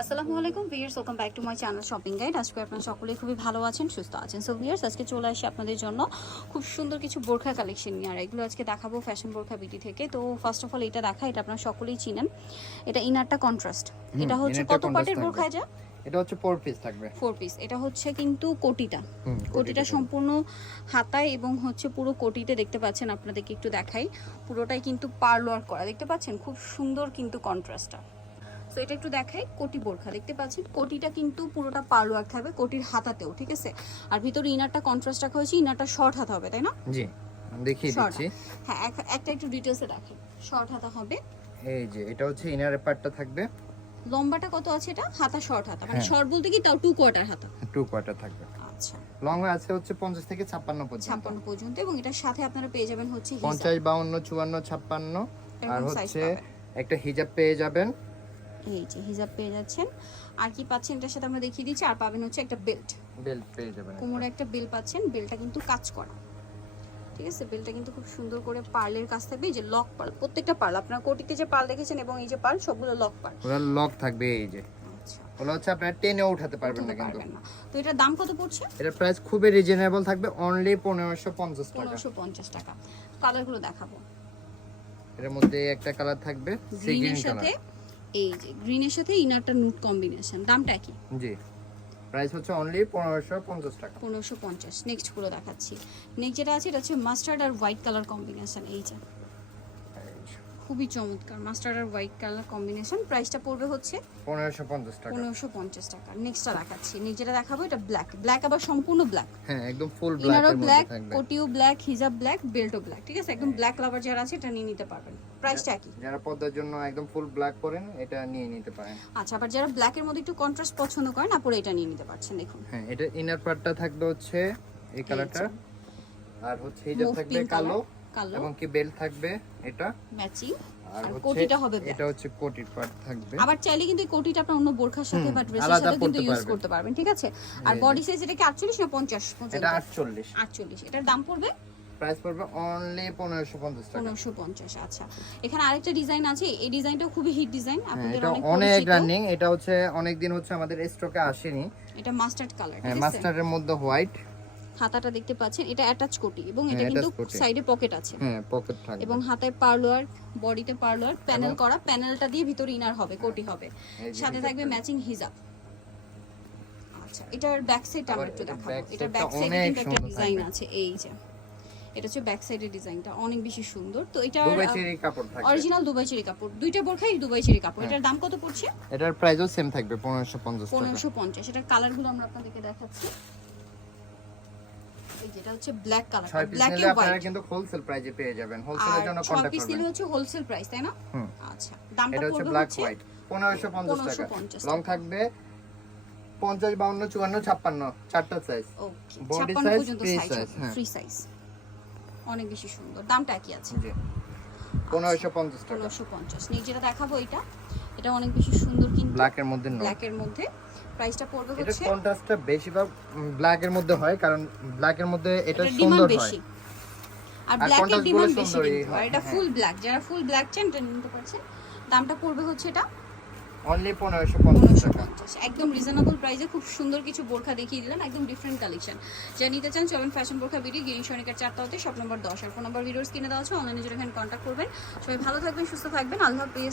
আসসালামু আলাইকুম viewers welcome back to my channel shopping guide আজকে আপনারা সকলেই খুবই ভালো আছেন সুস্থ আছেন। সো ভিয়ার্স আজকে চলে আসি আপনাদের জন্য খুব সুন্দর কিছু বোরখা কালেকশন নিয়ে। আর এগুলো আজকে দেখাবো ফ্যাশন বোরখা বিটি থেকে। তো ফার্স্ট অফ অল এটা দেখা এটা আপনারা সকলেই চিনেন। এটা ইনারটা কন্ট্রাস্ট এটা হচ্ছে কত পার্টের বোরখা যা এটা হচ্ছে ফোর পিস থাকবে। ফোর পিস এটা হচ্ছে কিন্তু কোটিটা। কোটিটা সম্পূর্ণ হাতায় এবং হচ্ছে পুরো কোটিতে দেখতে পাচ্ছেন আপনাদেরকে একটু দেখাই। পুরোটাই কিন্তু পার্ল ওয়ার্ক করা। দেখতে পাচ্ছেন? খুব সুন্দর কিন্তু কন্ট্রাস্টটা তো এটা একটু দেখাই কোটি বোরখা। দেখতে পাচ্ছেন কোটিটা কিন্তু পুরোটা পার্ল ওয়ার্ক থাকবে কোটির হাতাতেও ঠিক আছে? আর ভিতরে ইনারটা কন্ট্রাস্ট রাখা হয়েছে ইনারটা শর্ট হাতা হবে তাই না? জি দেখিয়ে দিচ্ছি। হ্যাঁ একটা একটু ডিটেলসে দেখেন শর্ট হাতা হবে। এই যে এটা হচ্ছে ইনার পার্টটা থাকবে। লম্বাটা কত আছে এটা? হাতা শর্ট হাতা। মানে হ্যাঁ। শর্ট বলতে কি তাও টু কোয়ার্টার হাতা। টু কোয়ার্টার থাকবে। আচ্ছা। লং আছে হচ্ছে পঞ্চাশ থেকে ছাপ্পান্ন পর্যন্ত। ছাপ্পান্ন পর্যন্ত এবং এটার সাথে আপনারা পেয়ে যাবেন হচ্ছে হিজাব। পঞ্চাশ বাউন্ন চুয়ান্ন ছাপ্পান্ন। আর হচ্ছে একটা হিজাব পেয়ে যাবেন। এই যে হিজাব পেয়ে যাচ্ছেন। আর কি পাচ্ছেন? এটার সাথে আমরা দেখিয়ে দিচ্ছি। আর পাবেন হচ্ছে একটা বেল্ট বেল্ট পেয়ে যাবেন কোমরে একটা বেল পাচ্ছেন। বেলটা কিন্তু কাজ করা। ঠিক আছে? বেলটা কিন্তু খুব সুন্দর করে পার্লের কাছ থাকবে এই যে লক পার্ল প্রত্যেকটা পার্ল। আপনার কোটিতে যে পার্ল দেখেছেন এবং এই যে পার্ল সবগুলো লক পার্ল। ওরা লক থাকবে এই যে। আচ্ছা। ওগুলো হচ্ছে আপনারা টেনে উঠাতে পারবেন না কিন্তু। তো এটার দাম কত পড়ছে? এটার প্রাইস খুবই রিজনেবল থাকবে। অনলি পনেরোশো পঞ্চাশ টাকা। পনেরোশো পঞ্চাশ টাকা। কালারগুলো দেখাবো। এর মধ্যে একটা কালার থাকবে সি গ্রিন সাথে কালার এই যে গ্রিনের সাথে ইনারটা নুট কম্বিনেশন দামটা কি জি। প্রাইস হচ্ছে অনলি পনেরোশো পঞ্চাশ টাকা। পনেরোশো পঞ্চাশ। নেক্সটগুলো দেখাচ্ছি। নেক্সট যেটা আছে এটা হচ্ছে মাস্টার্ড আর হোয়াইট কালার কম্বিনেশন এই যে। খুবই চমৎকার। মাস্টার্ড আর হোয়াইট কালার কম্বিনেশন প্রাইসটা পড়বে হচ্ছে পনেরোশো পঞ্চাশ টাকা। পনেরোশো পঞ্চাশ টাকা। নেক্সটটা দেখাচ্ছি। যেটা দেখাবো এটা ব্ল্যাক ব্ল্যাক আবার সম্পূর্ণ ব্ল্যাক হ্যাঁ একদম ফুল ব্ল্যাক ইনারও এর ব্ল্যাক কোটিও ব্ল্যাক হিজাব ব্ল্যাক বেল্টও ব্ল্যাক ঠিক আছে? একদম ব্ল্যাক লাভার যারা আছে এটা নিয়ে নিতে পারবেন। প্রাইসটা কি যারা পদ্মার জন্য একদম ফুল ব্ল্যাক করেন এটা নিয়ে নিতে পারেন। আচ্ছা আবার যারা ব্ল্যাকের মধ্যে একটু কন্ট্রাস্ট পছন্দ করেন আপুরা এটা নিয়ে নিতে পারছেন দেখুন। হ্যাঁ এটা ইনার পার্টটা থাকবে হচ্ছে এই কালারটা আর হচ্ছে হিজাব থাকবে কালো। কালো। এবং কি বেল্ট থাকবে এটা? ম্যাচিং। আর হচ্ছে কোটিটা হবে এটা হচ্ছে কোটির পার্ট থাকবে। আবার চাইলে কিন্তু এই কোটিটা আপনার অন্য বোরখার সাথে বা ড্রেসের সাথে কিন্তু ইউজ করতে পারবেন ঠিক আছে? আর বডি সাইজ এটা কি 48 না 50 এটা আটচল্লিশ। আটচল্লিশ। এটার দাম পড়বে? প্রাইস পড়বে অনলি পনেরোশো পঞ্চাশ টাকা। পনেরোশো পঞ্চাশ আচ্ছা। এখানে আরেকটা ডিজাইন আছে। এই ডিজাইনটাও খুবই হিট ডিজাইন আপনাদের অনেক অনেক রানিং এটা হচ্ছে অনেক দিন হচ্ছে আমাদের স্টকে আসেনি। এটা মাস্টার্ড কালার মাস্টারের মধ্যে হোয়াইট হাতাটা দেখতে পাচ্ছেন এটা অ্যাটাচ কোটি এবং এটা হ্যাঁ, কিন্তু সাইডে পকেট আছে। হ্যাঁ পকেট থাকবে। এবং হাতায় পার্লোয়ার বডিতে পার্লোয়ার প্যানেল করা প্যানেলটা দিয়ে ভিতরে ইনার হবে কোটি হবে। সাথে থাকবে ম্যাচিং হিজাব আচ্ছা এটার ব্যাক সাইডটা আমরা একটু দেখাবো। এটার ব্যাক সাইডে কিন্তু একটা ডিজাইন আছে এই যে। এটা হচ্ছে ব্যাক সাইডের ডিজাইনটা অনেক বেশি সুন্দর। তো এটা দুবাই চেরি কাপড় থাকবে। অরিজিনাল দুবাই চেরি কাপড়। দুইটা বোরখাই দুবাই চেরি কাপড়। হ্যাঁ। এটার দাম কত পড়ছে? এটার প্রাইসও সেম থাকবে পনেরোশো পঞ্চাশ টাকা। পনেরোশো পঞ্চাশ। এটার কালারগুলো আমরা আপনাদেরকে দেখাচ্ছি। যেটা হচ্ছে black colour black and white কিন্তু হোলসেল প্রাইজে পেয়ে যাবেন। হোলসেলের জন্য কন্টাক্ট পিস নিলে করবেন। হচ্ছে হোলসেল প্রাইস তাই না? আচ্ছা দামটা এটা হচ্ছে ব্ল্যাক হোয়াইট পনেরোশো পঞ্চাশ টাকা। লং থাকবে পঞ্চাশ বাউন্ন চুয়ান্ন ছাপ্পান্ন চারটা সাইজ ওকে Body 56 size, পর্যন্ত free size size। Free size অনেক বেশি সুন্দর দামটা কি আছে। জি। পনেরোশো পঞ্চাশ টাকা। পনেরোশো পঞ্চাশ। নিয়ে যেটা দেখাবো এটা এটা অনেক বেশি সুন্দর কিন্তু ব্ল্যাক এর মধ্যে ব্ল্যাক এর মধ্যে প্রাইসটা পড়বে এটা হচ্ছে কন্ট্রাস্টটা বেশিরভাগ ব্ল্যাক এর মধ্যে হয় কারণ ব্ল্যাক এর মধ্যে এটা সুন্দর হয়। আর ব্ল্যাক এর ডিমান্ড বেশি আর এটা। ফুল ব্ল্যাক যারা ফুল ব্ল্যাক চান এটা নিতে পারছেন। দামটা পড়বে হচ্ছে এটা অনলি পনেরোশো পঞ্চাশ পনেরোশো টাকা পঞ্চাশ। একদম রিজনেবল প্রাইসে খুব সুন্দর কিছু বোরখা দেখিয়ে দিলেন একদম ডিফারেন্ট কালেকশন যা নিতে চান চলেন ফ্যাশন বোরখা বিডি গিরিং সনিকার চারটা হতে শপ নম্বর দশ। আর ফোন নম্বর ভিডিওস কিনে দেওয়া আছে অনলাইনে যদি এখানে কন্ট্যাক্ট করবেন। সবাই ভালো থাকবেন সুস্থ থাকবেন। আল্লাহ হাফিজ।